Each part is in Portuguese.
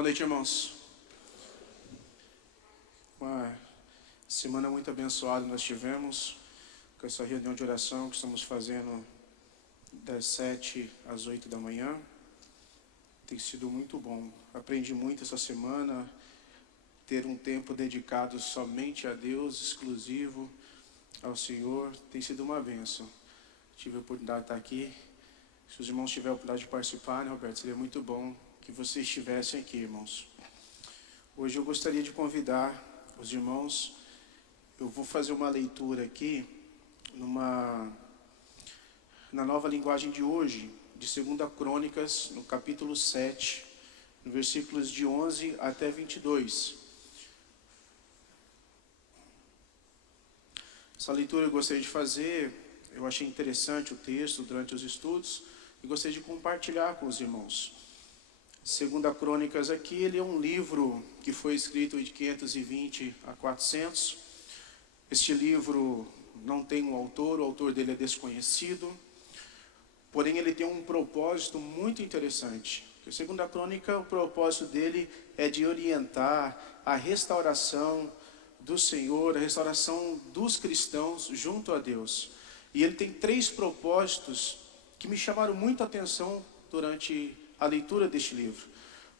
Boa noite, irmãos. Uma semana muito abençoada nós tivemos com essa reunião de oração que estamos fazendo das 7 às 8 da manhã. Tem sido muito bom. Aprendi muito essa semana, ter um tempo dedicado somente a Deus, exclusivo ao Senhor, tem sido uma bênção. Tive a oportunidade de estar aqui. Se os irmãos tiverem a oportunidade de participar, né, Roberto, seria muito bom que vocês estivessem aqui, irmãos. Hoje eu gostaria de convidar os irmãos. Eu vou fazer uma leitura aqui na nova linguagem de hoje, de 2 Crônicas, no capítulo 7, no versículos de 11 até 22. Essa leitura eu gostaria de fazer, eu achei interessante o texto durante os estudos e gostaria de compartilhar com os irmãos. 2 Crônicas aqui, ele é um livro que foi escrito de 520 a 400. Este livro não tem um autor, o autor dele é desconhecido, porém ele tem um propósito muito interessante. A 2 Crônica, o propósito dele é de orientar a restauração do Senhor, a restauração dos cristãos junto a Deus. E ele tem 3 propósitos que me chamaram muito a atenção durante a leitura deste livro.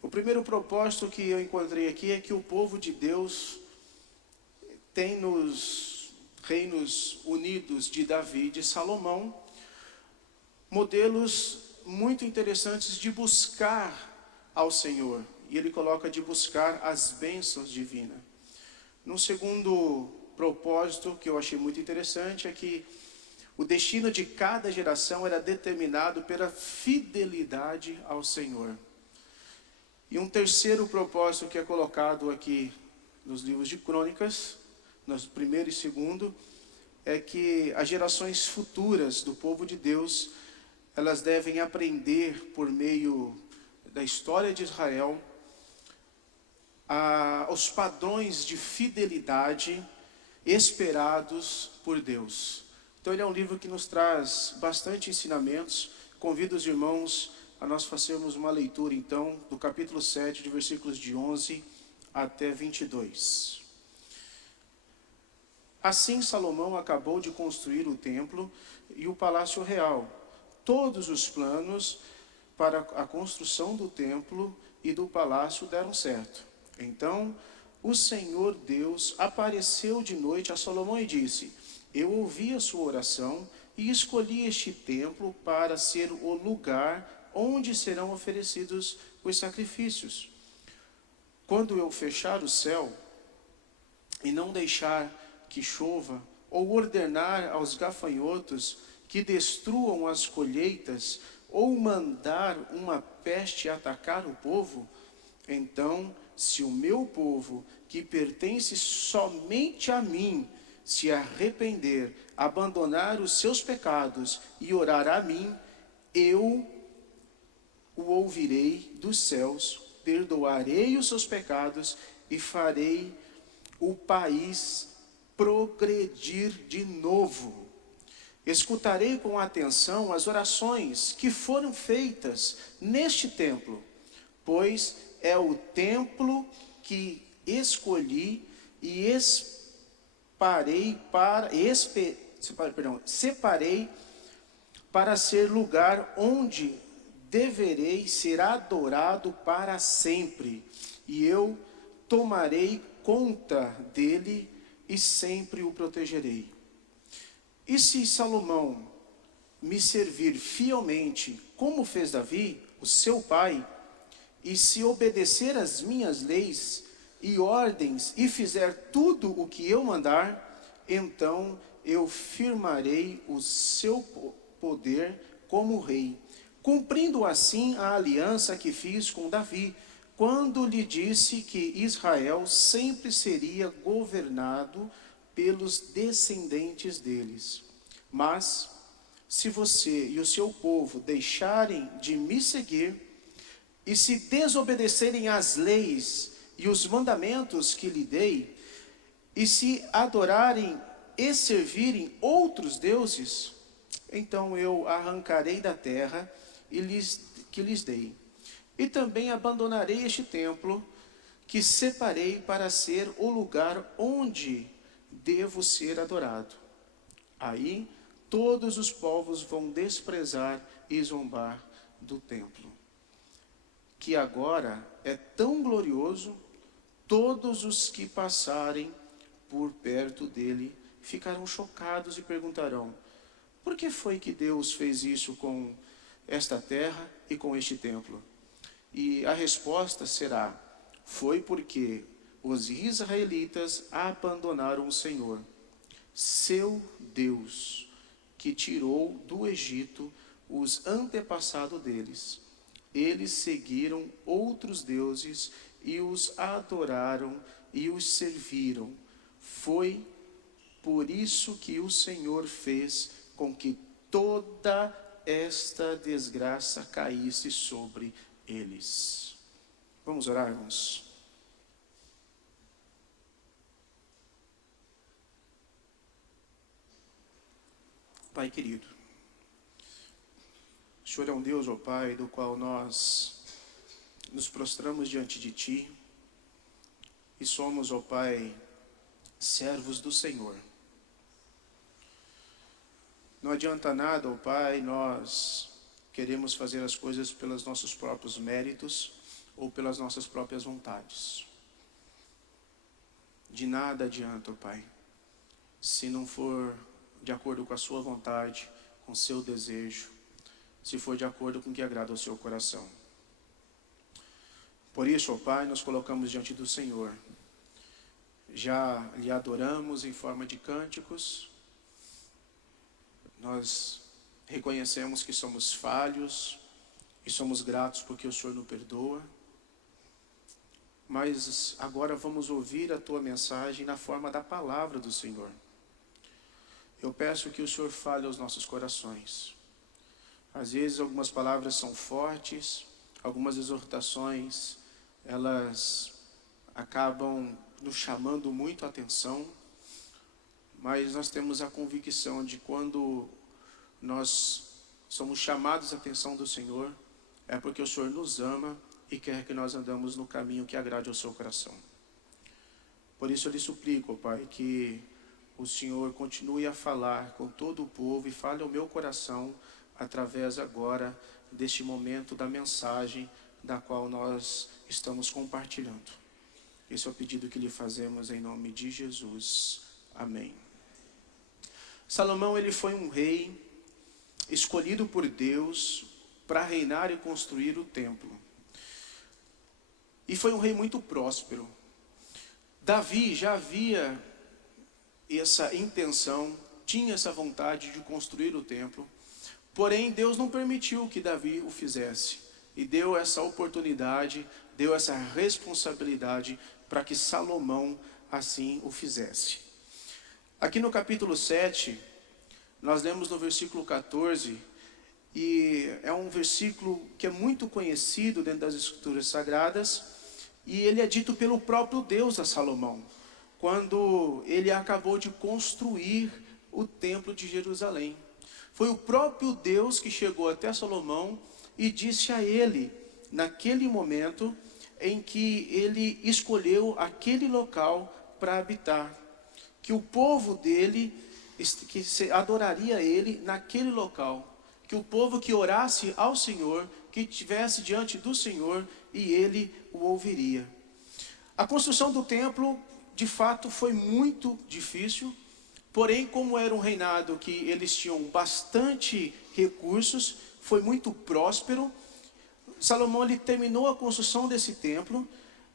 O primeiro propósito que eu encontrei aqui é que o povo de Deus tem nos reinos unidos de Davi e de Salomão modelos muito interessantes de buscar ao Senhor. E ele coloca de buscar as bênçãos divinas. No segundo propósito, que eu achei muito interessante, é que o destino de cada geração era determinado pela fidelidade ao Senhor. E um terceiro propósito que é colocado aqui nos livros de Crônicas, no primeiro e segundo, é que as gerações futuras do povo de Deus, elas devem aprender por meio da história de Israel os padrões de fidelidade esperados por Deus. Então ele é um livro que nos traz bastante ensinamentos. Convido os irmãos a nós fazermos uma leitura então do capítulo 7, de versículos de 11 até 22. Assim Salomão acabou de construir o templo e o palácio real. Todos os planos para a construção do templo e do palácio deram certo. Então o Senhor Deus apareceu de noite a Salomão e disse: eu ouvi a sua oração e escolhi este templo para ser o lugar onde serão oferecidos os sacrifícios. Quando eu fechar o céu e não deixar que chova, ou ordenar aos gafanhotos que destruam as colheitas, ou mandar uma peste atacar o povo, então, se o meu povo, que pertence somente a mim, se arrepender, abandonar os seus pecados e orar a mim, eu o ouvirei dos céus, perdoarei os seus pecados e farei o país progredir de novo. Escutarei com atenção as orações que foram feitas neste templo, pois é o templo que escolhi e separei para ser lugar onde deverei ser adorado para sempre, e eu tomarei conta dele e sempre o protegerei. E se Salomão me servir fielmente, como fez Davi, o seu pai, e se obedecer às minhas leis e ordens, e fizer tudo o que eu mandar, então eu firmarei o seu poder como rei, cumprindo assim a aliança que fiz com Davi, quando lhe disse que Israel sempre seria governado pelos descendentes deles. Mas, se você e o seu povo deixarem de me seguir, e se desobedecerem às leis e os mandamentos que lhe dei, e se adorarem e servirem outros deuses, então eu arrancarei da terra que lhes dei. E também abandonarei este templo que separei para ser o lugar onde devo ser adorado. Aí todos os povos vão desprezar e zombar do templo, que agora é tão glorioso. Todos os que passarem por perto dele ficarão chocados e perguntarão: por que foi que Deus fez isso com esta terra e com este templo? E a resposta será: foi porque os israelitas abandonaram o Senhor, seu Deus, que tirou do Egito os antepassados deles. Eles seguiram outros deuses e os adoraram e os serviram. Foi por isso que o Senhor fez com que toda esta desgraça caísse sobre eles. Vamos orar, irmãos? Pai querido, o Senhor é um Deus, ó Pai, do qual nós nos prostramos diante de Ti e somos, ó Pai, servos do Senhor. Não adianta nada, ó Pai, nós queremos fazer as coisas pelos nossos próprios méritos ou pelas nossas próprias vontades. De nada adianta, ó Pai, se não for de acordo com a sua vontade, com o seu desejo, se for de acordo com o que agrada ao seu coração. Por isso, ó Pai, nos colocamos diante do Senhor. Já lhe adoramos em forma de cânticos. Nós reconhecemos que somos falhos e somos gratos porque o Senhor nos perdoa. Mas agora vamos ouvir a Tua mensagem na forma da palavra do Senhor. Eu peço que o Senhor fale aos nossos corações. Às vezes algumas palavras são fortes, algumas exortações, elas acabam nos chamando muito a atenção, mas nós temos a convicção de quando nós somos chamados a atenção do Senhor, é porque o Senhor nos ama e quer que nós andamos no caminho que agrade ao seu coração. Por isso eu lhe suplico, Pai, que o Senhor continue a falar com todo o povo e fale ao meu coração através agora deste momento da mensagem da qual nós estamos compartilhando. Esse é o pedido que lhe fazemos em nome de Jesus. Amém. Salomão, ele foi um rei escolhido por Deus para reinar e construir o templo. E foi um rei muito próspero. Davi já havia essa intenção, tinha essa vontade de construir o templo, porém Deus não permitiu que Davi o fizesse, e deu essa oportunidade, deu essa responsabilidade para que Salomão assim o fizesse. Aqui no capítulo 7, nós lemos no versículo 14, e é um versículo que é muito conhecido dentro das Escrituras Sagradas, e ele é dito pelo próprio Deus a Salomão, quando ele acabou de construir o templo de Jerusalém. Foi o próprio Deus que chegou até Salomão e disse a ele, naquele momento em que ele escolheu aquele local para habitar, que o povo dele, que adoraria ele naquele local, que o povo que orasse ao Senhor, que estivesse diante do Senhor, e ele o ouviria. A construção do templo, de fato, foi muito difícil, porém, como era um reinado que eles tinham bastante recursos, foi muito próspero. Salomão, ele terminou a construção desse templo,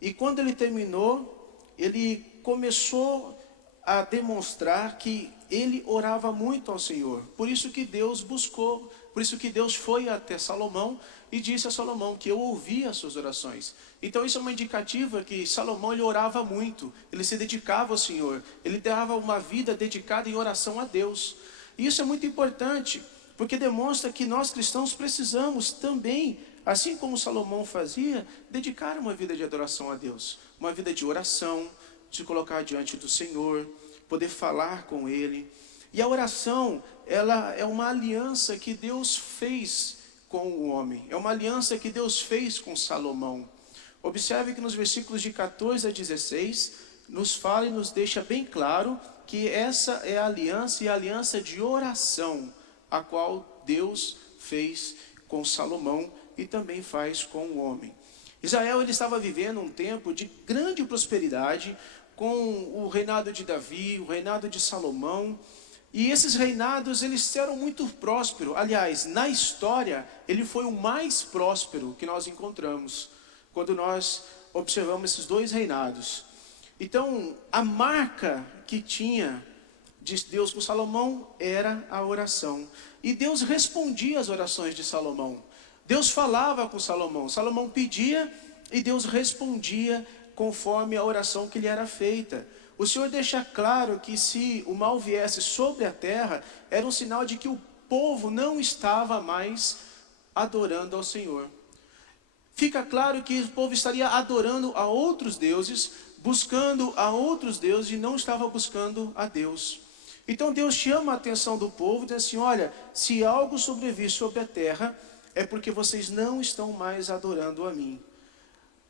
e quando ele terminou, ele começou a demonstrar que ele orava muito ao Senhor. Por isso que Deus buscou, por isso que Deus foi até Salomão e disse a Salomão que eu ouvia as suas orações. Então isso é uma indicativa que Salomão, ele orava muito, ele se dedicava ao Senhor, ele dava uma vida dedicada em oração a Deus. E isso é muito importante, porque demonstra que nós cristãos precisamos também, assim como Salomão fazia, dedicar uma vida de adoração a Deus, uma vida de oração, de colocar diante do Senhor, poder falar com Ele. E a oração, ela é uma aliança que Deus fez com o homem. É uma aliança que Deus fez com Salomão. Observe que nos versículos de 14 a 16, nos fala e nos deixa bem claro que essa é a aliança e a aliança de oração, a qual Deus fez com Salomão e também faz com o homem. Israel ele estava vivendo um tempo de grande prosperidade, com o reinado de Davi, o reinado de Salomão, e esses reinados eles eram muito prósperos. Aliás, na história, ele foi o mais próspero que nós encontramos, quando nós observamos esses dois reinados. Então, a marca que tinha de Deus com Salomão era a oração. E Deus respondia às orações de Salomão. Deus falava com Salomão. Salomão pedia e Deus respondia conforme a oração que lhe era feita. O Senhor deixa claro que se o mal viesse sobre a terra, era um sinal de que o povo não estava mais adorando ao Senhor. Fica claro que o povo estaria adorando a outros deuses, buscando a outros deuses e não estava buscando a Deus. Então Deus chama a atenção do povo e diz assim: olha, se algo sobrevir sobre a terra, é porque vocês não estão mais adorando a mim.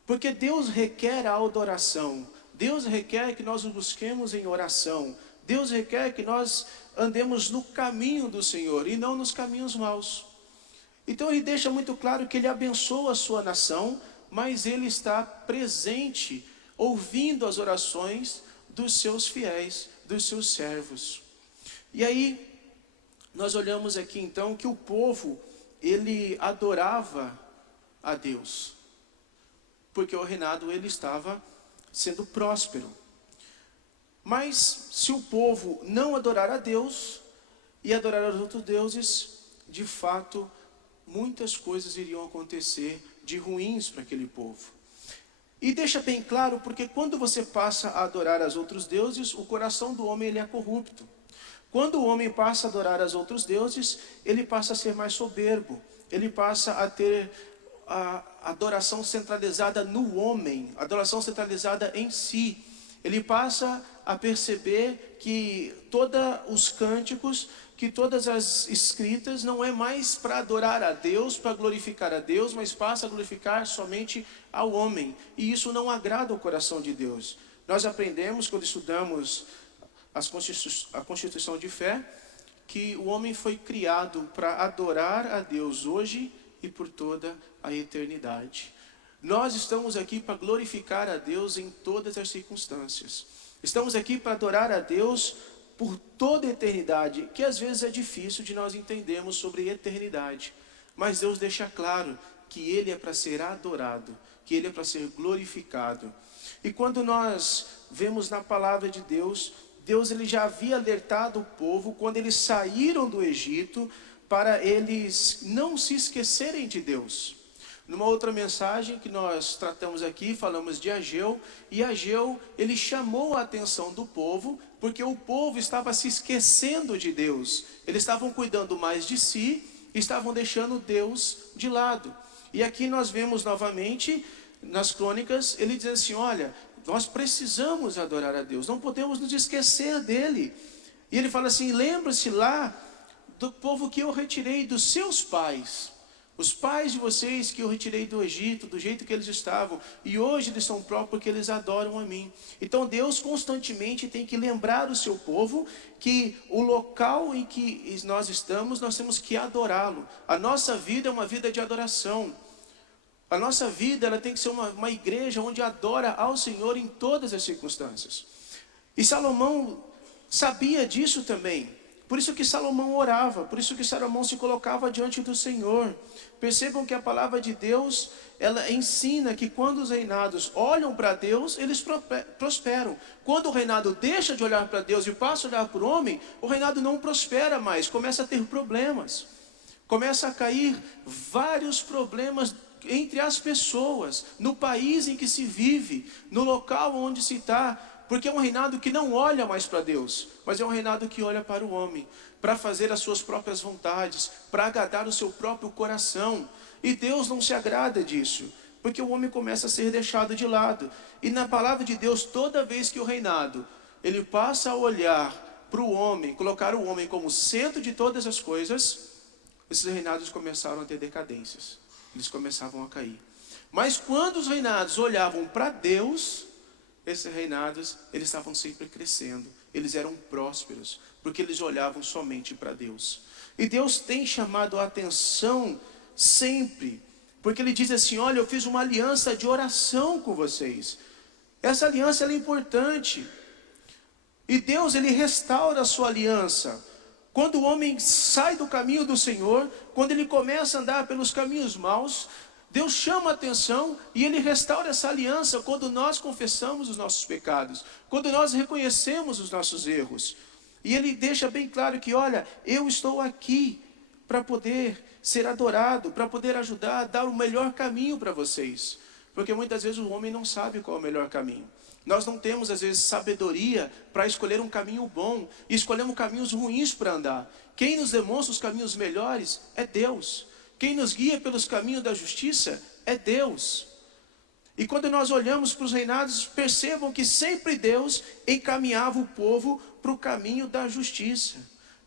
Porque Deus requer a adoração. Deus requer que nós o busquemos em oração. Deus requer que nós andemos no caminho do Senhor e não nos caminhos maus. Então ele deixa muito claro que ele abençoa a sua nação, mas ele está presente, ouvindo as orações dos seus fiéis, dos seus servos. E aí, nós olhamos aqui então que o povo, ele adorava a Deus, porque o reinado ele estava sendo próspero. Mas se o povo não adorar a Deus e adorar os outros deuses, de fato, muitas coisas iriam acontecer de ruins para aquele povo. E deixa bem claro, porque quando você passa a adorar os outros deuses, o coração do homem ele é corrupto. Quando o homem passa a adorar os outros deuses, ele passa a ser mais soberbo. Ele passa a ter a adoração centralizada no homem, a adoração centralizada em si. Ele passa a perceber que todos os cânticos, que todas as escritas não é mais para adorar a Deus, para glorificar a Deus, mas passa a glorificar somente ao homem. E isso não agrada o coração de Deus. Nós aprendemos, quando estudamos a Constituição de Fé, que o homem foi criado para adorar a Deus hoje e por toda a eternidade. Nós estamos aqui para glorificar a Deus em todas as circunstâncias. Estamos aqui para adorar a Deus por toda a eternidade, que às vezes é difícil de nós entendermos sobre eternidade. Mas Deus deixa claro que Ele é para ser adorado, que Ele é para ser glorificado. E quando nós vemos na palavra de Deus, Deus ele já havia alertado o povo quando eles saíram do Egito, para eles não se esquecerem de Deus. Numa outra mensagem que nós tratamos aqui, falamos de Ageu, e Ageu, ele chamou a atenção do povo, porque o povo estava se esquecendo de Deus. Eles estavam cuidando mais de si, estavam deixando Deus de lado. E aqui nós vemos novamente, nas crônicas, ele diz assim: olha, nós precisamos adorar a Deus, não podemos nos esquecer dele. E ele fala assim: lembra-se lá do povo que eu retirei dos seus pais, os pais de vocês que eu retirei do Egito, do jeito que eles estavam, e hoje eles são próprios porque eles adoram a mim. Então Deus constantemente tem que lembrar o seu povo que o local em que nós estamos, nós temos que adorá-lo. A nossa vida é uma vida de adoração. A nossa vida ela tem que ser uma igreja onde adora ao Senhor em todas as circunstâncias. E Salomão sabia disso também. Por isso que Salomão orava, por isso que Salomão se colocava diante do Senhor. Percebam que a palavra de Deus, ela ensina que quando os reinados olham para Deus, eles prosperam. Quando o reinado deixa de olhar para Deus e passa a olhar para o homem, o reinado não prospera mais, começa a ter problemas. Começa a cair vários problemas entre as pessoas, no país em que se vive, no local onde se está, porque é um reinado que não olha mais para Deus, mas é um reinado que olha para o homem, para fazer as suas próprias vontades, para agradar o seu próprio coração, e Deus não se agrada disso, porque o homem começa a ser deixado de lado. E na palavra de Deus, toda vez que o reinado, ele passa a olhar para o homem, colocar o homem como centro de todas as coisas, esses reinados começaram a ter decadências. Eles começavam a cair. Mas quando os reinados olhavam para Deus, esses reinados, eles estavam sempre crescendo. Eles eram prósperos, porque eles olhavam somente para Deus. E Deus tem chamado a atenção sempre, porque Ele diz assim: olha, eu fiz uma aliança de oração com vocês. Essa aliança ela é importante. E Deus, Ele restaura a sua aliança. Quando o homem sai do caminho do Senhor, quando ele começa a andar pelos caminhos maus, Deus chama a atenção e Ele restaura essa aliança quando nós confessamos os nossos pecados, quando nós reconhecemos os nossos erros. E Ele deixa bem claro que, olha, eu estou aqui para poder ser adorado, para poder ajudar a dar o melhor caminho para vocês. Porque muitas vezes o homem não sabe qual é o melhor caminho. Nós não temos, às vezes, sabedoria para escolher um caminho bom e escolhemos caminhos ruins para andar. Quem nos demonstra os caminhos melhores é Deus. Quem nos guia pelos caminhos da justiça é Deus. E quando nós olhamos para os reinados, percebam que sempre Deus encaminhava o povo para o caminho da justiça.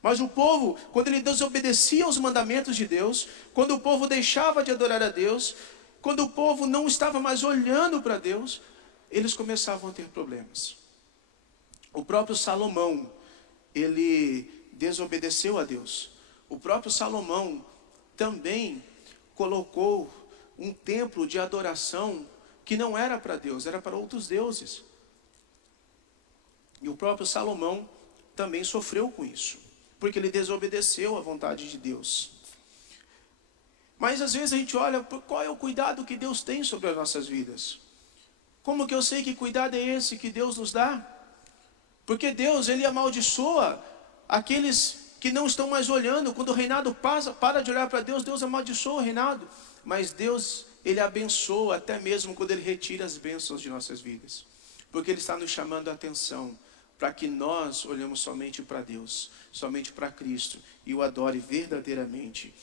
Mas o povo, quando ele desobedecia aos mandamentos de Deus, quando o povo deixava de adorar a Deus, quando o povo não estava mais olhando para Deus, eles começavam a ter problemas. O próprio Salomão, ele desobedeceu a Deus. O próprio Salomão também colocou um templo de adoração que não era para Deus, era para outros deuses. E o próprio Salomão também sofreu com isso, porque ele desobedeceu à vontade de Deus. Mas às vezes a gente olha, qual é o cuidado que Deus tem sobre as nossas vidas? Como que eu sei que cuidado é esse que Deus nos dá? Porque Deus, Ele amaldiçoa aqueles que não estão mais olhando. Quando o reinado para de olhar para Deus, Deus amaldiçoa o reinado. Mas Deus, Ele abençoa até mesmo quando Ele retira as bênçãos de nossas vidas. Porque Ele está nos chamando a atenção para que nós olhemos somente para Deus, somente para Cristo e o adore verdadeiramente.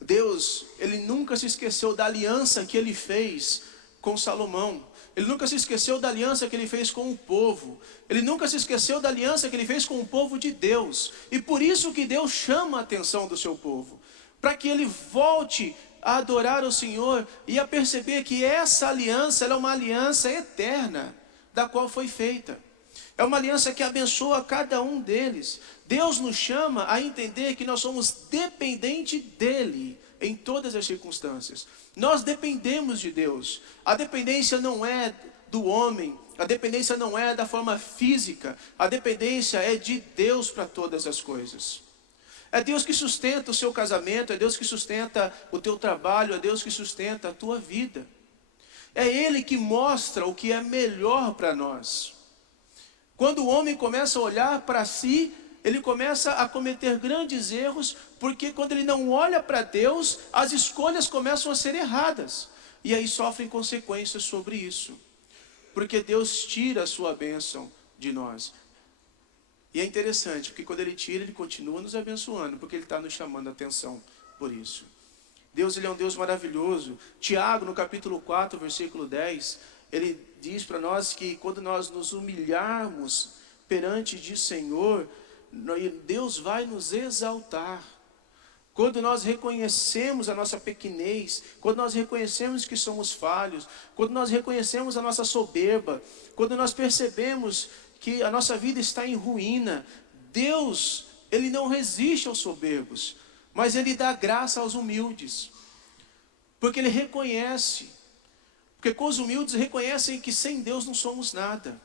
Deus, Ele nunca se esqueceu da aliança que Ele fez com Salomão. Ele nunca se esqueceu da aliança que Ele fez com o povo. Ele nunca se esqueceu da aliança que Ele fez com o povo de Deus. E por isso que Deus chama a atenção do seu povo, para que ele volte a adorar o Senhor e a perceber que essa aliança ela é uma aliança eterna, da qual foi feita. É uma aliança que abençoa cada um deles. Deus nos chama a entender que nós somos dependentes dEle em todas as circunstâncias. Nós dependemos de Deus. A dependência não é do homem, a dependência não é da forma física, a dependência é de Deus para todas as coisas. É Deus que sustenta o seu casamento, é Deus que sustenta o teu trabalho, é Deus que sustenta a tua vida. É Ele que mostra o que é melhor para nós. Quando o homem começa a olhar para si, ele começa a cometer grandes erros, porque quando ele não olha para Deus, as escolhas começam a ser erradas. E aí sofrem consequências sobre isso. Porque Deus tira a sua bênção de nós. E é interessante, porque quando Ele tira, Ele continua nos abençoando, porque Ele está nos chamando a atenção por isso. Deus, Ele é um Deus maravilhoso. Tiago, no capítulo 4, versículo 10, ele diz para nós que quando nós nos humilharmos perante de Senhor, Deus vai nos exaltar. Quando nós reconhecemos a nossa pequenez, quando nós reconhecemos que somos falhos, quando nós reconhecemos a nossa soberba, quando nós percebemos que a nossa vida está em ruína, Deus, Ele não resiste aos soberbos, mas Ele dá graça aos humildes, porque Ele reconhece, porque com os humildes reconhecem que sem Deus não somos nada.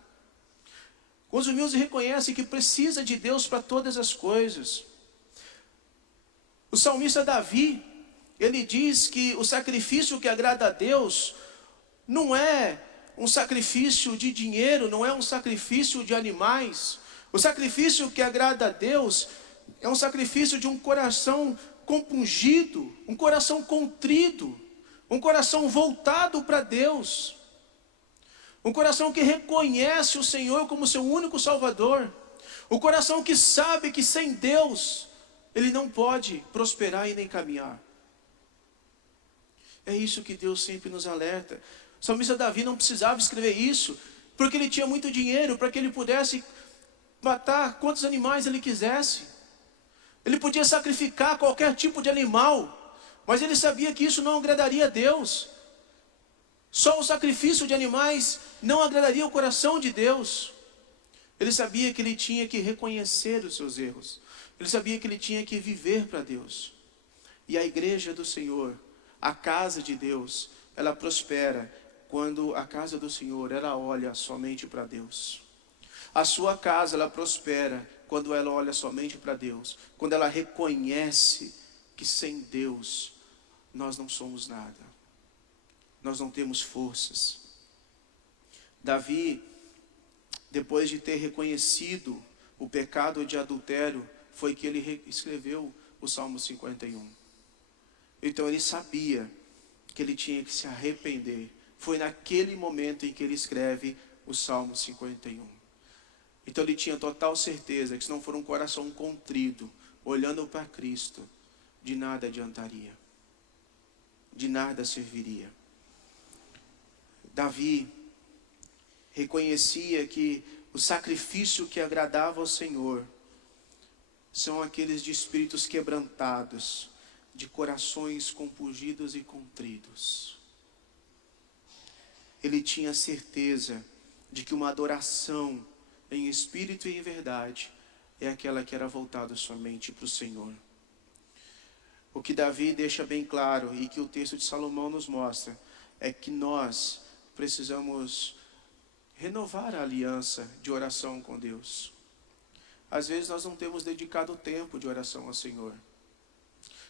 Os humildes reconhecem que precisa de Deus para todas as coisas. O salmista Davi, ele diz que o sacrifício que agrada a Deus não é um sacrifício de dinheiro, não é um sacrifício de animais. O sacrifício que agrada a Deus é um sacrifício de um coração compungido, um coração contrito, um coração voltado para Deus. Um coração que reconhece o Senhor como seu único Salvador. Um coração que sabe que sem Deus ele não pode prosperar e nem caminhar. É isso que Deus sempre nos alerta. O salmista Davi não precisava escrever isso, porque ele tinha muito dinheiro para que ele pudesse matar quantos animais ele quisesse. Ele podia sacrificar qualquer tipo de animal, mas ele sabia que isso não agradaria a Deus. Só o sacrifício de animais não agradaria o coração de Deus. Ele sabia que ele tinha que reconhecer os seus erros. Ele sabia que ele tinha que viver para Deus. E a igreja do Senhor, a casa de Deus, ela prospera quando a casa do Senhor, ela olha somente para Deus. A sua casa, ela prospera quando ela olha somente para Deus. Quando ela reconhece que sem Deus nós não somos nada. Nós não temos forças. Davi, depois de ter reconhecido o pecado de adultério, foi que ele escreveu o Salmo 51. Então ele sabia que ele tinha que se arrepender. Foi naquele momento em que ele escreve o Salmo 51. Então ele tinha total certeza que se não for um coração contrito, olhando para Cristo, de nada adiantaria. De nada serviria. Davi reconhecia que o sacrifício que agradava ao Senhor são aqueles de espíritos quebrantados, de corações compungidos e contritos. Ele tinha certeza de que uma adoração em espírito e em verdade é aquela que era voltada somente para o Senhor. O que Davi deixa bem claro e que o texto de Salomão nos mostra é que nós precisamos renovar a aliança de oração com Deus. Às vezes nós não temos dedicado tempo de oração ao Senhor.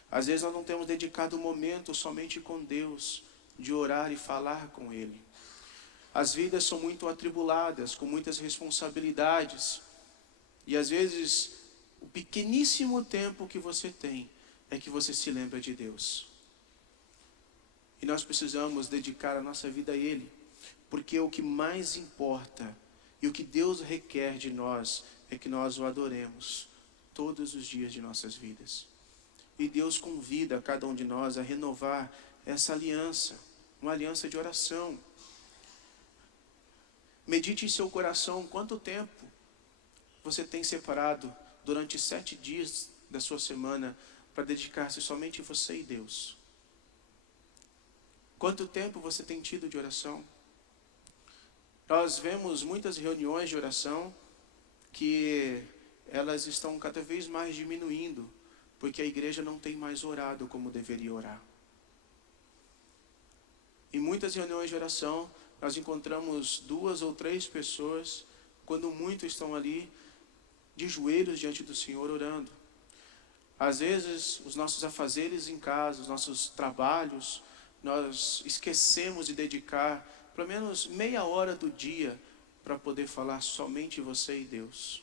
Às vezes nós não temos dedicado um momento somente com Deus, de orar e falar com Ele. As vidas são muito atribuladas, com muitas responsabilidades. E às vezes, o pequeníssimo tempo que você tem, é que você se lembra de Deus. E nós precisamos dedicar a nossa vida a Ele. Porque o que mais importa, e o que Deus requer de nós, é que nós o adoremos todos os dias de nossas vidas. E Deus convida cada um de nós a renovar essa aliança, uma aliança de oração. Medite em seu coração quanto tempo você tem separado durante 7 dias da sua semana para dedicar-se somente a você e Deus. Quanto tempo você tem tido de oração? Nós vemos muitas reuniões de oração que elas estão cada vez mais diminuindo, porque a igreja não tem mais orado como deveria orar. Em muitas reuniões de oração, nós encontramos 2 ou 3 pessoas, quando muitos estão ali de joelhos diante do Senhor orando. Às vezes, os nossos afazeres em casa, os nossos trabalhos, nós esquecemos de dedicar pelo menos meia hora do dia para poder falar somente você e Deus.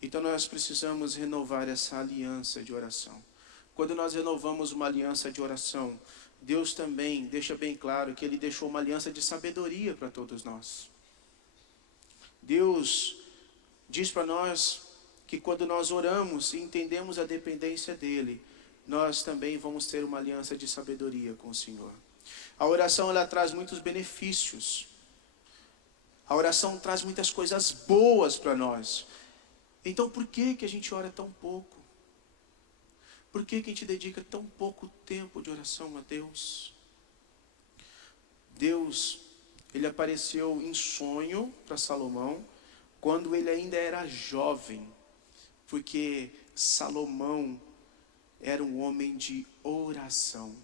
Então nós precisamos renovar essa aliança de oração. Quando nós renovamos uma aliança de oração, Deus também deixa bem claro que Ele deixou uma aliança de sabedoria para todos nós. Deus diz para nós que quando nós oramos e entendemos a dependência dEle, nós também vamos ter uma aliança de sabedoria com o Senhor. A oração, ela traz muitos benefícios. A oração traz muitas coisas boas para nós. Então por que a gente ora tão pouco? Por que a gente dedica tão pouco tempo de oração a Deus? Deus, Ele apareceu em sonho para Salomão, quando ele ainda era jovem, porque Salomão era um homem de oração.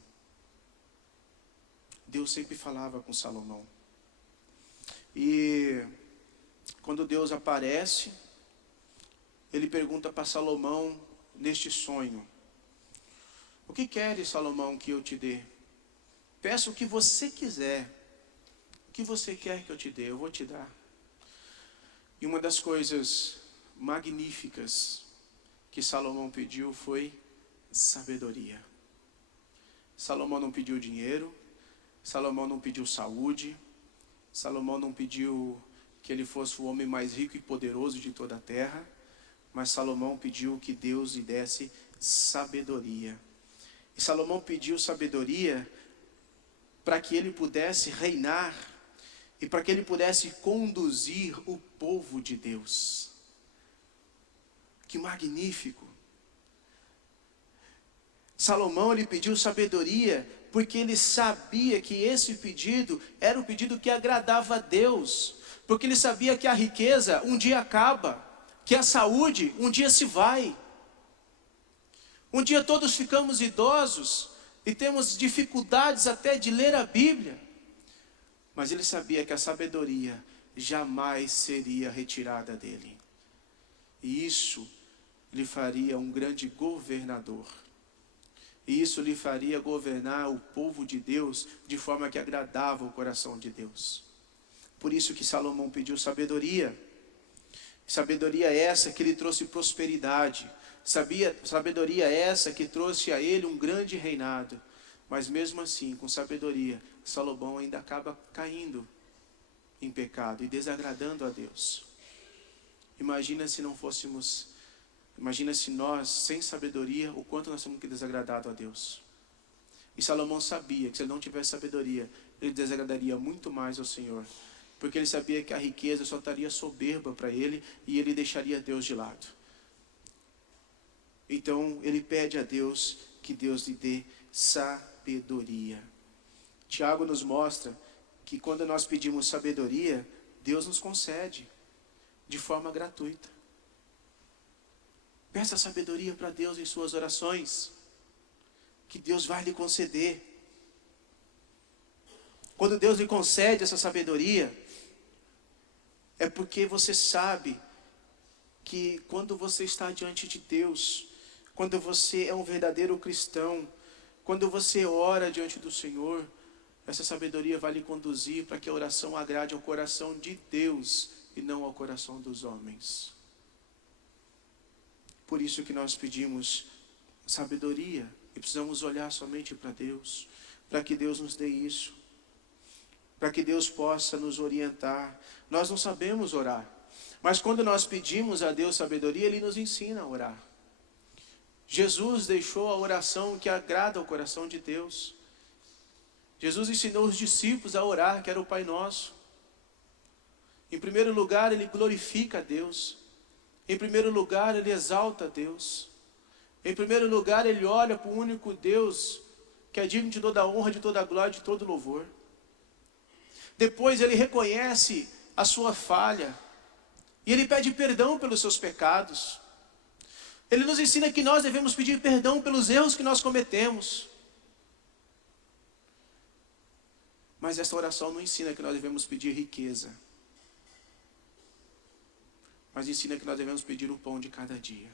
Deus sempre falava com Salomão. E quando Deus aparece, Ele pergunta para Salomão neste sonho: o que queres, Salomão, que eu te dê? Peça o que você quiser. O que você quer que eu te dê, eu vou te dar. E uma das coisas magníficas que Salomão pediu foi sabedoria. Salomão não pediu dinheiro, Salomão não pediu saúde, Salomão não pediu que ele fosse o homem mais rico e poderoso de toda a terra, mas Salomão pediu que Deus lhe desse sabedoria. E Salomão pediu sabedoria para que ele pudesse reinar e para que ele pudesse conduzir o povo de Deus. Que magnífico! Salomão, ele pediu sabedoria porque ele sabia que esse pedido era um pedido que agradava a Deus. Porque ele sabia que a riqueza um dia acaba, que a saúde um dia se vai. Um dia todos ficamos idosos e temos dificuldades até de ler a Bíblia. Mas ele sabia que a sabedoria jamais seria retirada dele. E isso lhe faria um grande governador. E isso lhe faria governar o povo de Deus de forma que agradava o coração de Deus. Por isso que Salomão pediu sabedoria. Sabedoria essa que lhe trouxe prosperidade. Sabedoria essa que trouxe a ele um grande reinado. Mas mesmo assim, com sabedoria, Salomão ainda acaba caindo em pecado e desagradando a Deus. Imagina se nós, sem sabedoria, o quanto nós temos que desagradado a Deus. E Salomão sabia que se ele não tivesse sabedoria, ele desagradaria muito mais ao Senhor. Porque ele sabia que a riqueza só estaria soberba para ele e ele deixaria Deus de lado. Então ele pede a Deus que Deus lhe dê sabedoria. Tiago nos mostra que quando nós pedimos sabedoria, Deus nos concede de forma gratuita. Peça sabedoria para Deus em suas orações, que Deus vai lhe conceder. Quando Deus lhe concede essa sabedoria, é porque você sabe que quando você está diante de Deus, quando você é um verdadeiro cristão, quando você ora diante do Senhor, essa sabedoria vai lhe conduzir para que a oração agrade ao coração de Deus e não ao coração dos homens. Por isso que nós pedimos sabedoria e precisamos olhar somente para Deus, para que Deus nos dê isso, para que Deus possa nos orientar. Nós não sabemos orar, mas quando nós pedimos a Deus sabedoria, Ele nos ensina a orar. Jesus deixou a oração que agrada ao coração de Deus. Jesus ensinou os discípulos a orar, que era o Pai Nosso. Em primeiro lugar, Ele glorifica a Deus. Em primeiro lugar, Ele exalta a Deus. Em primeiro lugar, Ele olha para o único Deus, que é digno de toda a honra, de toda a glória, de todo louvor. Depois, Ele reconhece a sua falha. E Ele pede perdão pelos seus pecados. Ele nos ensina que nós devemos pedir perdão pelos erros que nós cometemos. Mas esta oração não ensina que nós devemos pedir riqueza. Mas ensina que nós devemos pedir o pão de cada dia.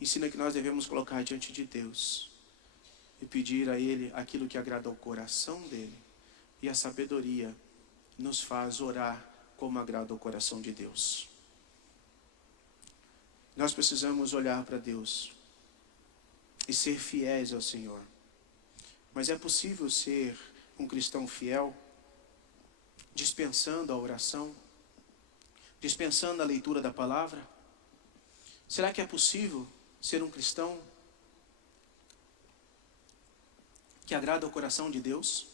Ensina que nós devemos colocar diante de Deus e pedir a Ele aquilo que agrada ao coração dEle. E a sabedoria nos faz orar como agrada ao coração de Deus. Nós precisamos olhar para Deus e ser fiéis ao Senhor. Mas é possível ser um cristão fiel dispensando a oração? Dispensando a leitura da palavra? Será que é possível ser um cristão que agrada ao coração de Deus,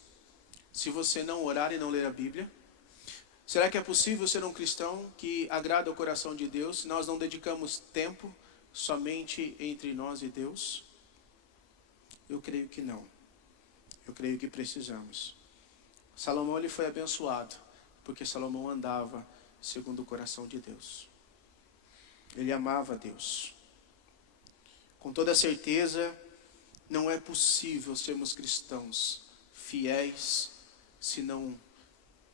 se você não orar e não ler a Bíblia? Será que é possível ser um cristão que agrada ao coração de Deus, se nós não dedicamos tempo somente entre nós e Deus? Eu creio que não. Eu creio que precisamos. Salomão, ele foi abençoado, porque Salomão andava segundo o coração de Deus. Ele amava a Deus. Com toda certeza, não é possível sermos cristãos fiéis se não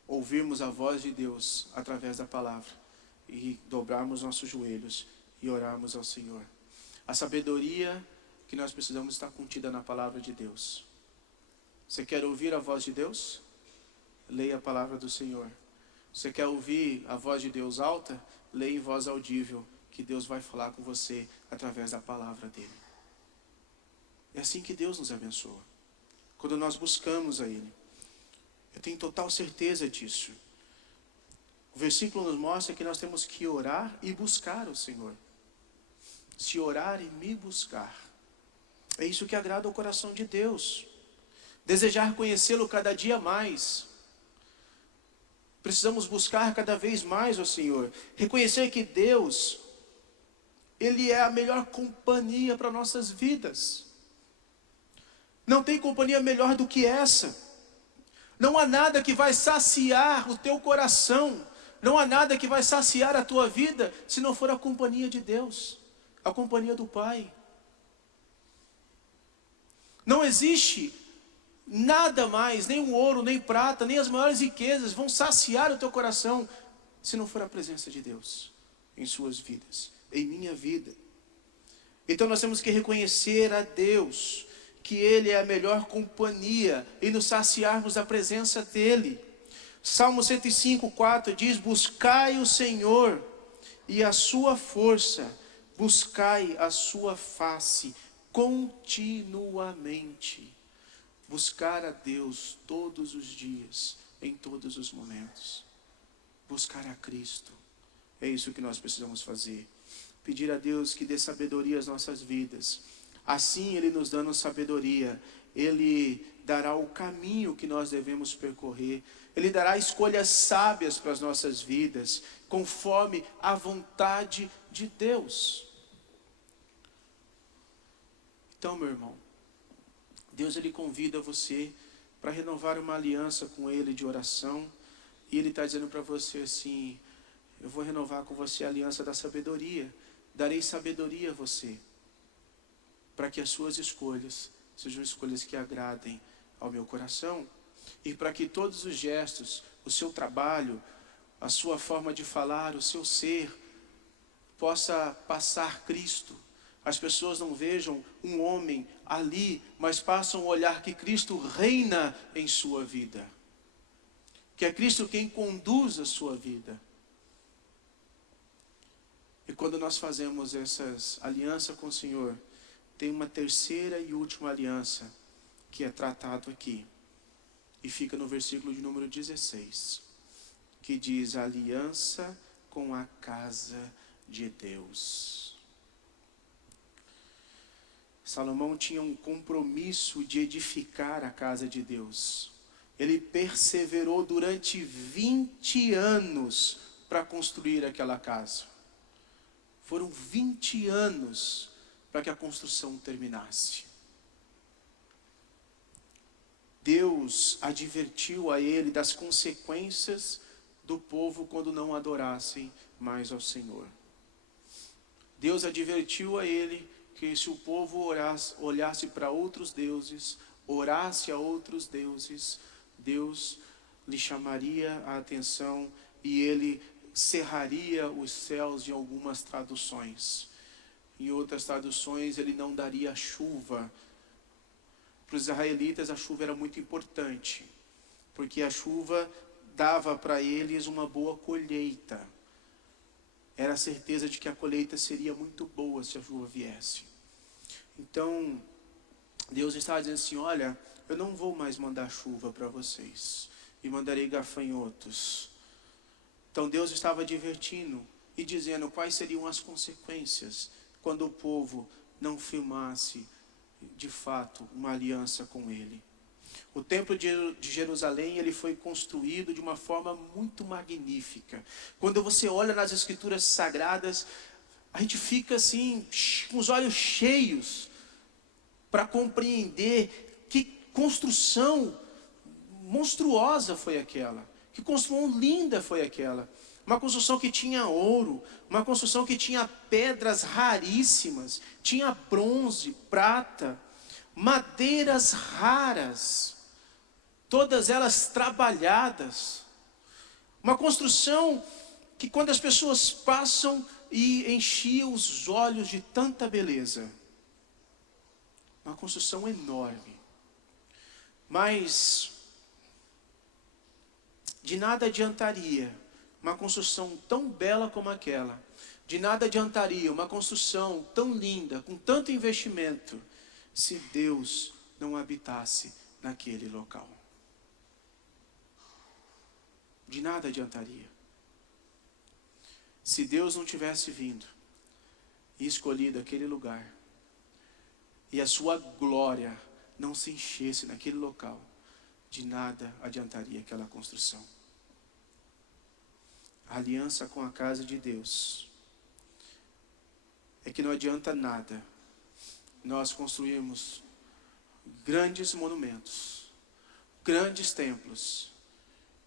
ouvirmos a voz de Deus através da palavra e dobrarmos nossos joelhos e orarmos ao Senhor. A sabedoria que nós precisamos está contida na palavra de Deus. Você quer ouvir a voz de Deus? Leia a palavra do Senhor. Você quer ouvir a voz de Deus alta? Leia em voz audível, que Deus vai falar com você através da palavra dEle. É assim que Deus nos abençoa, quando nós buscamos a Ele. Eu tenho total certeza disso. O versículo nos mostra que nós temos que orar e buscar o Senhor. Se orar e me buscar, é isso que agrada ao coração de Deus. Desejar conhecê-lo cada dia mais. Precisamos buscar cada vez mais ao Senhor. Reconhecer que Deus, Ele é a melhor companhia para nossas vidas. Não tem companhia melhor do que essa. Não há nada que vai saciar o teu coração. Não há nada que vai saciar a tua vida se não for a companhia de Deus, a companhia do Pai. Não existe nada mais, nem o ouro, nem prata, nem as maiores riquezas vão saciar o teu coração se não for a presença de Deus em suas vidas, em minha vida. Então nós temos que reconhecer a Deus, que Ele é a melhor companhia, e nos saciarmos da presença dEle. Salmo 105:4 diz: buscai o Senhor e a sua força, buscai a sua face continuamente. Buscar a Deus todos os dias, em todos os momentos. Buscar a Cristo. É isso que nós precisamos fazer. Pedir a Deus que dê sabedoria às nossas vidas. Assim Ele nos dando sabedoria, Ele dará o caminho que nós devemos percorrer. Ele dará escolhas sábias para as nossas vidas, conforme a vontade de Deus. Então, meu irmão, Deus Ele convida você para renovar uma aliança com Ele de oração. E Ele está dizendo para você assim: eu vou renovar com você a aliança da sabedoria. Darei sabedoria a você, para que as suas escolhas sejam escolhas que agradem ao meu coração. E para que todos os gestos, o seu trabalho, a sua forma de falar, o seu ser, possa passar Cristo. As pessoas não vejam um homem ali, mas passam a olhar que Cristo reina em sua vida. Que é Cristo quem conduz a sua vida. E quando nós fazemos essas alianças com o Senhor, tem uma terceira e última aliança que é tratado aqui. E fica no versículo de número 16, que diz: aliança com a casa de Deus. Salomão tinha um compromisso de edificar a casa de Deus. Ele perseverou durante 20 anos para construir aquela casa. Foram 20 anos para que a construção terminasse. Deus advertiu a ele das consequências do povo quando não adorassem mais ao Senhor. Deus advertiu a ele que se o povo olhasse para outros deuses, orasse a outros deuses, Deus lhe chamaria a atenção e ele cerraria os céus em algumas traduções. Em outras traduções, ele não daria chuva. Para os israelitas, a chuva era muito importante, porque a chuva dava para eles uma boa colheita. Era a certeza de que a colheita seria muito boa se a chuva viesse. Então, Deus estava dizendo assim: olha, eu não vou mais mandar chuva para vocês, e mandarei gafanhotos. Então Deus estava advertindo e dizendo quais seriam as consequências quando o povo não firmasse de fato uma aliança com Ele. O templo de Jerusalém, ele foi construído de uma forma muito magnífica. Quando você olha nas escrituras sagradas, a gente fica assim, com os olhos cheios, para compreender que construção monstruosa foi aquela. Que construção linda foi aquela. Uma construção que tinha ouro, uma construção que tinha pedras raríssimas, tinha bronze, prata, madeiras raras, todas elas trabalhadas. Uma construção que quando as pessoas passam e enchia os olhos de tanta beleza. Uma construção enorme. Mas de nada adiantaria uma construção tão bela como aquela. De nada adiantaria uma construção tão linda, com tanto investimento, se Deus não habitasse naquele local. De nada adiantaria. Se Deus não tivesse vindo e escolhido aquele lugar, e a sua glória não se enchesse naquele local, de nada adiantaria aquela construção. a aliança com a casa de Deus, é que não adianta nada nós construirmos grandes monumentos, grandes templos,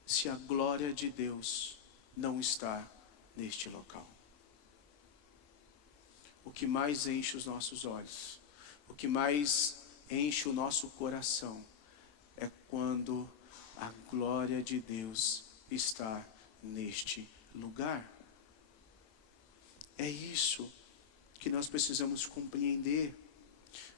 se a glória de Deus não está neste local. O que mais enche os nossos olhos, o que mais enche o nosso coração, é quando a glória de Deus está neste lugar. É isso que nós precisamos compreender.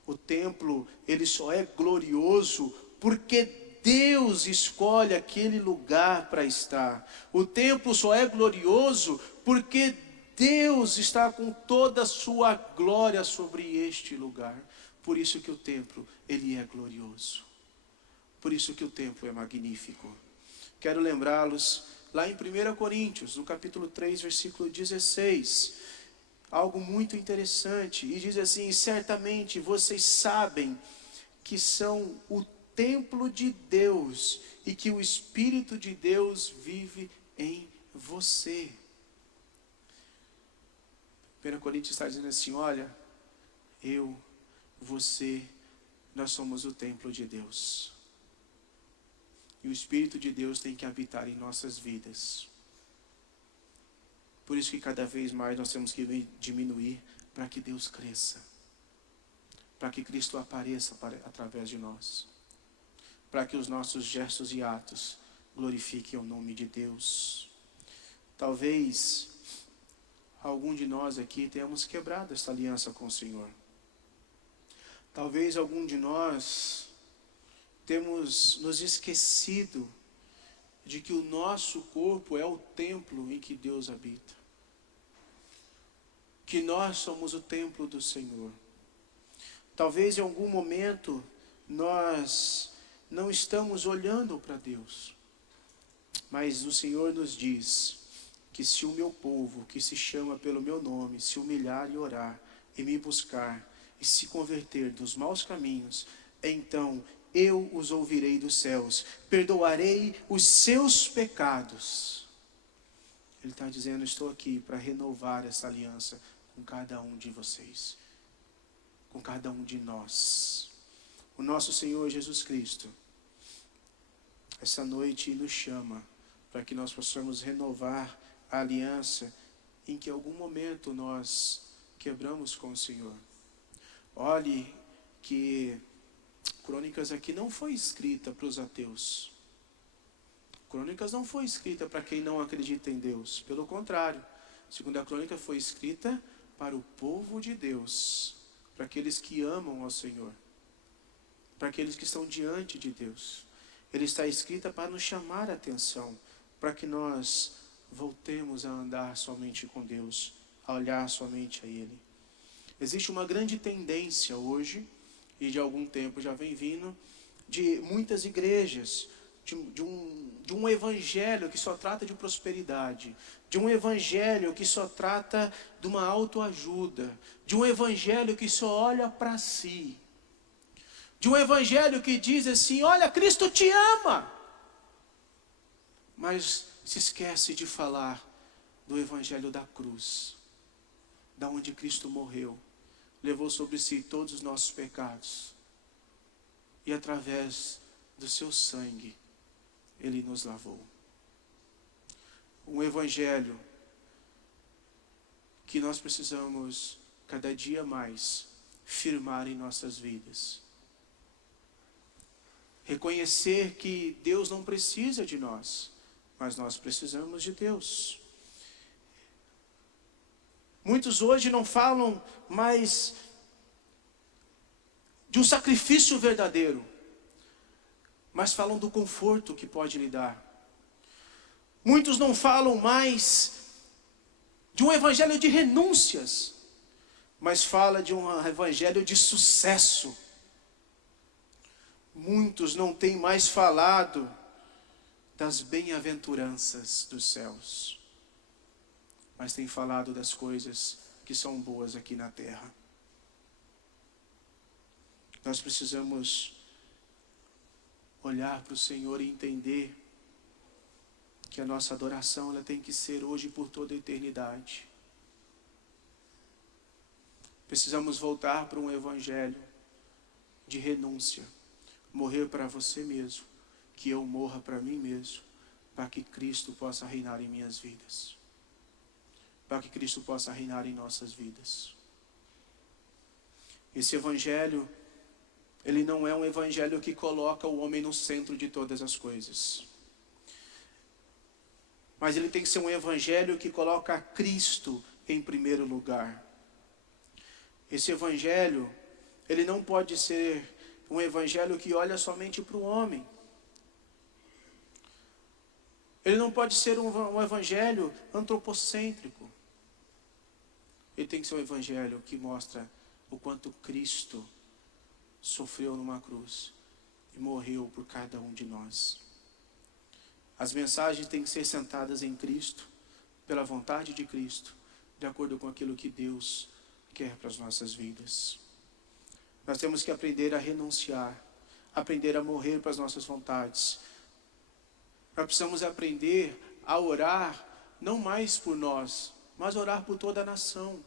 O templo, ele só é glorioso porque Deus escolhe aquele lugar para estar. O templo só é glorioso porque Deus está com toda a sua glória sobre este lugar. Por isso que o templo, ele é glorioso. Por isso que o templo é magnífico. Quero lembrá-los lá em 1 Coríntios, no capítulo 3, versículo 16, algo muito interessante, e diz assim: certamente vocês sabem que são o templo de Deus, e que o Espírito de Deus vive em você. 1 Coríntios está dizendo assim: olha, eu, você, nós somos o templo de Deus. E o Espírito de Deus tem que habitar em nossas vidas. Por isso que cada vez mais nós temos que diminuir para que Deus cresça. Para que Cristo apareça através de nós. Para que os nossos gestos e atos glorifiquem o nome de Deus. Talvez algum de nós aqui tenhamos quebrado essa aliança com o Senhor. Talvez algum de nós temos nos esquecido de que o nosso corpo é o templo em que Deus habita. Que nós somos o templo do Senhor. Talvez em algum momento nós não estamos olhando para Deus. Mas o Senhor nos diz que se o meu povo, que se chama pelo meu nome, se humilhar e orar, e me buscar, e se converter dos maus caminhos, então eu os ouvirei dos céus, perdoarei os seus pecados. Ele está dizendo: estou aqui para renovar essa aliança com cada um de vocês, com cada um de nós. O nosso Senhor Jesus Cristo, essa noite nos chama para que nós possamos renovar a aliança em que em algum momento nós quebramos com o Senhor. Olhe que Crônicas aqui não foi escrita para os ateus. Crônicas não foi escrita para quem não acredita em Deus. Pelo contrário, a Crônica foi escrita para o povo de Deus, para aqueles que amam ao Senhor, para aqueles que estão diante de Deus. Ele está escrita para nos chamar a atenção, para que nós voltemos a andar somente com Deus, a olhar somente a Ele. Existe uma grande tendência hoje, e de algum tempo já vem vindo, de muitas igrejas, de um evangelho que só trata de prosperidade, de um evangelho que só trata de uma autoajuda, de um evangelho que só olha para si, de um evangelho que diz assim: olha, Cristo te ama, mas se esquece de falar do evangelho da cruz, da onde Cristo morreu, levou sobre si todos os nossos pecados, e através do seu sangue Ele nos lavou. Um evangelho que nós precisamos cada dia mais firmar em nossas vidas. Reconhecer que Deus não precisa de nós, mas nós precisamos de Deus. Muitos hoje não falam mais de um sacrifício verdadeiro, mas falam do conforto que pode lhe dar. Muitos não falam mais de um evangelho de renúncias, mas fala de um evangelho de sucesso. Muitos não têm mais falado das bem-aventuranças dos céus, mas têm falado das coisas que são boas aqui na terra. Nós precisamos olhar para o Senhor e entender que a nossa adoração ela tem que ser hoje e por toda a eternidade. Precisamos voltar para um evangelho de renúncia. Morrer para você mesmo, que eu morra para mim mesmo, para que Cristo possa reinar em minhas vidas. Para que Cristo possa reinar em nossas vidas. Esse evangelho, ele não é um evangelho que coloca o homem no centro de todas as coisas. Mas ele tem que ser um evangelho que coloca Cristo em primeiro lugar. Esse evangelho, ele não pode ser um evangelho que olha somente para o homem. Ele não pode ser um evangelho antropocêntrico. Ele tem que ser um evangelho que mostra o quanto Cristo sofreu numa cruz e morreu por cada um de nós. As mensagens têm que ser sentadas em Cristo, pela vontade de Cristo, de acordo com aquilo que Deus quer para as nossas vidas. Nós temos que aprender a renunciar, aprender a morrer para as nossas vontades. Nós precisamos aprender a orar, não mais por nós, mas orar por toda a nação.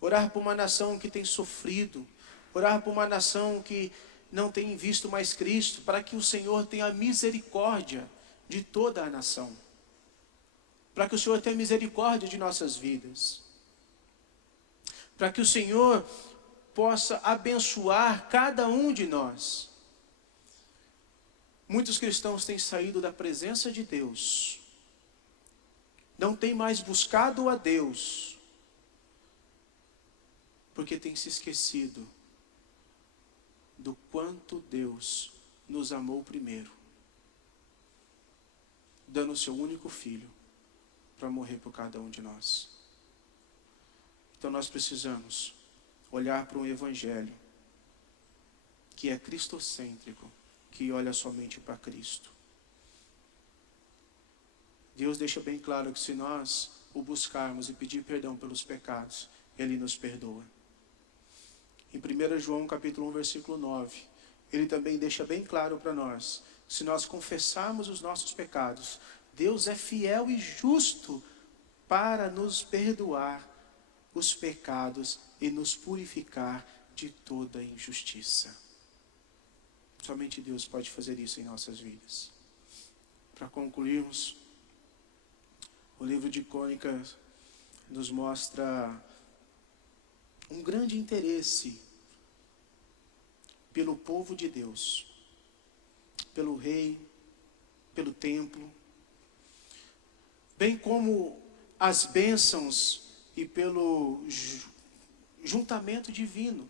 Orar por uma nação que tem sofrido, orar por uma nação que não tem visto mais Cristo, para que o Senhor tenha misericórdia de toda a nação. Para que o Senhor tenha misericórdia de nossas vidas. Para que o Senhor possa abençoar cada um de nós. Muitos cristãos têm saído da presença de Deus. Não têm mais buscado a Deus. Porque têm se esquecido do quanto Deus nos amou primeiro, dando o seu único filho para morrer por cada um de nós. Então nós precisamos olhar para um evangelho que é cristocêntrico, que olha somente para Cristo. Deus deixa bem claro que se nós o buscarmos e pedir perdão pelos pecados, Ele nos perdoa. Em 1 João capítulo 1, versículo 9, ele também deixa bem claro para nós, se nós confessarmos os nossos pecados, Deus é fiel e justo para nos perdoar os pecados e nos purificar de toda injustiça. Somente Deus pode fazer isso em nossas vidas. Para concluirmos, o livro de Crônicas nos mostra um grande interesse pelo povo de Deus, pelo rei, pelo templo, bem como as bênçãos e pelo juntamento divino.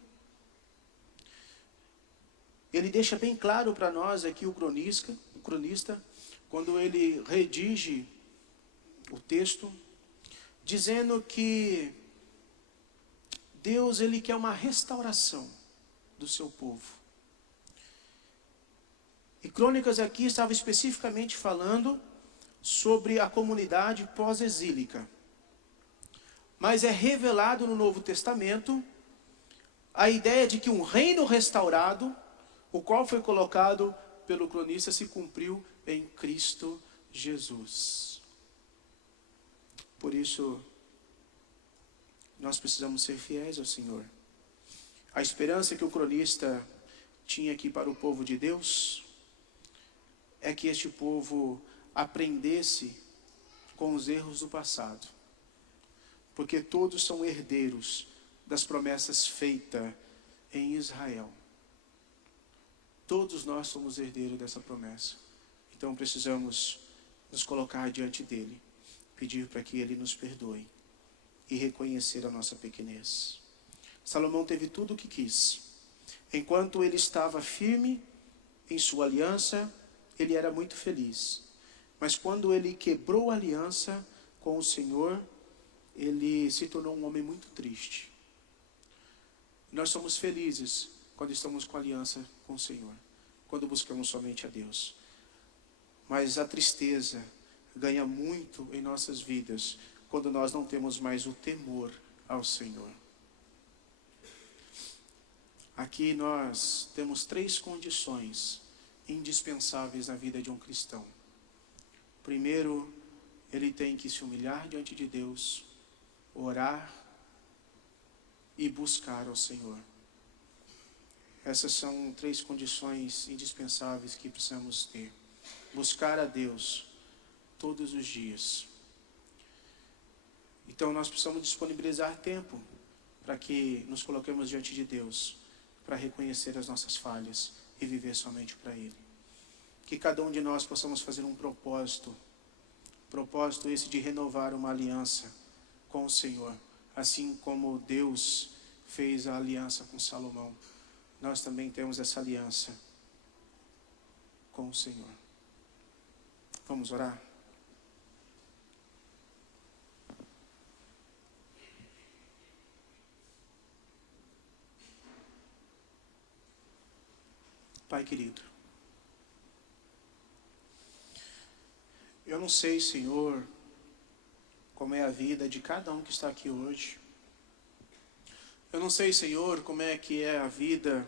Ele deixa bem claro para nós aqui o cronista, quando ele redige o texto, dizendo que Deus ele quer uma restauração do seu povo. E Crônicas aqui estava especificamente falando sobre a comunidade pós-exílica. Mas é revelado no Novo Testamento a ideia de que um reino restaurado, o qual foi colocado pelo cronista, se cumpriu em Cristo Jesus. Por isso, nós precisamos ser fiéis ao Senhor. A esperança que o cronista tinha aqui para o povo de Deus é que este povo aprendesse com os erros do passado. Porque todos são herdeiros das promessas feitas em Israel. Todos nós somos herdeiros dessa promessa. Então precisamos nos colocar diante dele, pedir para que ele nos perdoe e reconhecer a nossa pequenez. Salomão teve tudo o que quis. Enquanto ele estava firme em sua aliança, ele era muito feliz. Mas quando ele quebrou a aliança com o Senhor, ele se tornou um homem muito triste. Nós somos felizes quando estamos com aliança com o Senhor, quando buscamos somente a Deus. Mas a tristeza ganha muito em nossas vidas quando nós não temos mais o temor ao Senhor. Aqui nós temos 3 condições indispensáveis na vida de um cristão. Primeiro, ele tem que se humilhar diante de Deus, orar e buscar ao Senhor. Essas são 3 condições indispensáveis que precisamos ter. Buscar a Deus todos os dias. Então nós precisamos disponibilizar tempo para que nos coloquemos diante de Deus, para reconhecer as nossas falhas e viver somente para Ele. Que cada um de nós possamos fazer um propósito esse de renovar uma aliança com o Senhor, assim como Deus fez a aliança com Salomão. Nós também temos essa aliança com o Senhor. Vamos orar? Pai querido, eu não sei, Senhor, como é a vida de cada um que está aqui hoje. Eu não sei, Senhor, como é que é a vida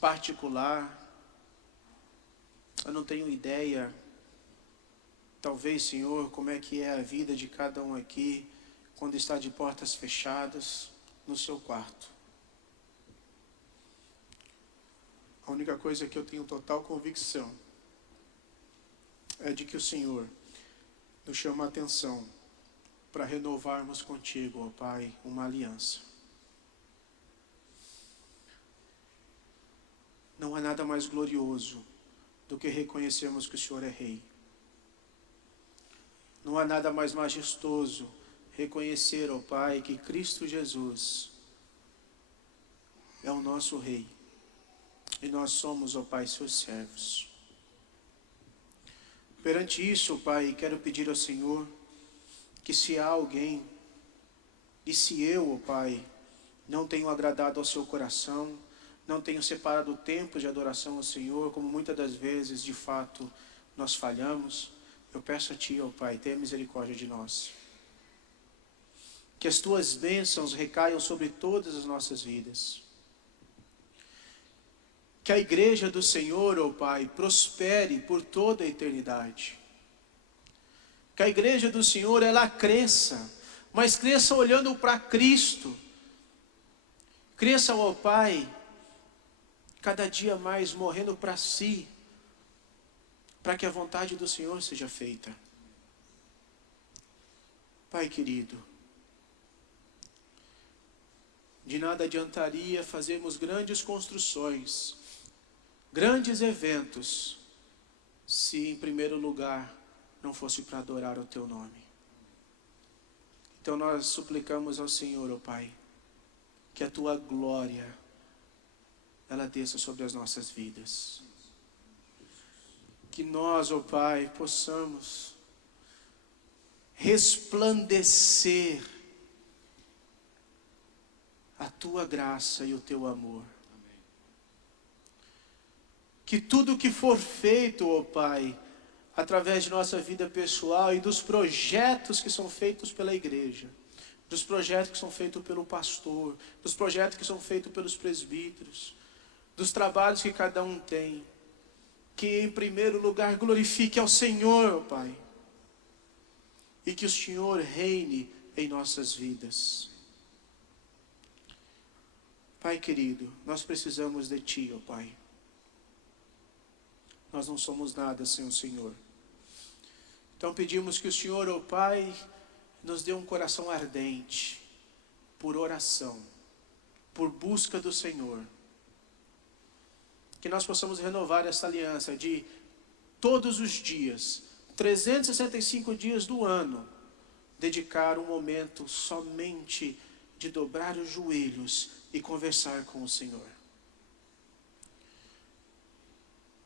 particular. Eu não tenho ideia, talvez, Senhor, como é que é a vida de cada um aqui quando está de portas fechadas no seu quarto. A única coisa que eu tenho total convicção é de que o Senhor nos chama a atenção para renovarmos contigo, ó Pai, uma aliança. Não há nada mais glorioso do que reconhecermos que o Senhor é Rei. Não há nada mais majestoso reconhecer, ó Pai, que Cristo Jesus é o nosso Rei. E nós somos, ó Pai, seus servos. Perante isso, ó Pai, quero pedir ao Senhor que se há alguém, e se eu, ó Pai, não tenho agradado ao seu coração, não tenho separado tempo de adoração ao Senhor, como muitas das vezes, de fato, nós falhamos, eu peço a Ti, ó Pai, tenha misericórdia de nós. Que as Tuas bênçãos recaiam sobre todas as nossas vidas. Que a igreja do Senhor, ó Pai, prospere por toda a eternidade. Que a igreja do Senhor, ela cresça, mas cresça olhando para Cristo. Cresça, ó Pai, cada dia mais morrendo para si, para que a vontade do Senhor seja feita. Pai querido, de nada adiantaria fazermos grandes construções, grandes eventos, se em primeiro lugar não fosse para adorar o Teu nome. Então nós suplicamos ao Senhor, ó Pai, que a Tua glória, ela desça sobre as nossas vidas. Que nós, ó Pai, possamos resplandecer a Tua graça e o Teu amor. Que tudo que for feito, ó Pai, através de nossa vida pessoal e dos projetos que são feitos pela igreja, dos projetos que são feitos pelo pastor, dos projetos que são feitos pelos presbíteros, dos trabalhos que cada um tem, que em primeiro lugar glorifique ao Senhor, ó Pai, e que o Senhor reine em nossas vidas. Pai querido, nós precisamos de Ti, ó Pai. Nós não somos nada sem o Senhor. Então pedimos que o Senhor, ó Pai, nos dê um coração ardente por oração, por busca do Senhor. Que nós possamos renovar essa aliança de todos os dias, 365 dias do ano, dedicar um momento somente de dobrar os joelhos e conversar com o Senhor.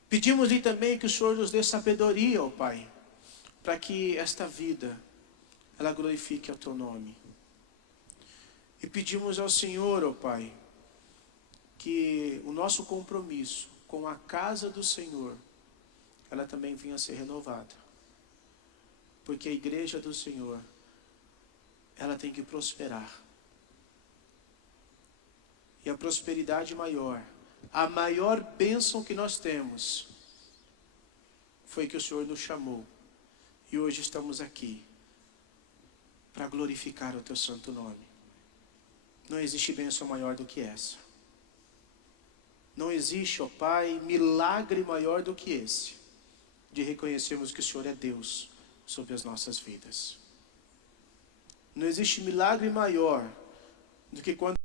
Pedimos-lhe também que o Senhor nos dê sabedoria, ó Pai, para que esta vida, ela glorifique o Teu nome. E pedimos ao Senhor, ó Pai, que o nosso compromisso com a casa do Senhor, ela também venha a ser renovada. Porque a igreja do Senhor, ela tem que prosperar. E a prosperidade maior, a maior bênção que nós temos, foi que o Senhor nos chamou. E hoje estamos aqui para glorificar o teu santo nome. Não existe bênção maior do que essa. Não existe, ó Pai, milagre maior do que esse, de reconhecermos que o Senhor é Deus sobre as nossas vidas. Não existe milagre maior do que quando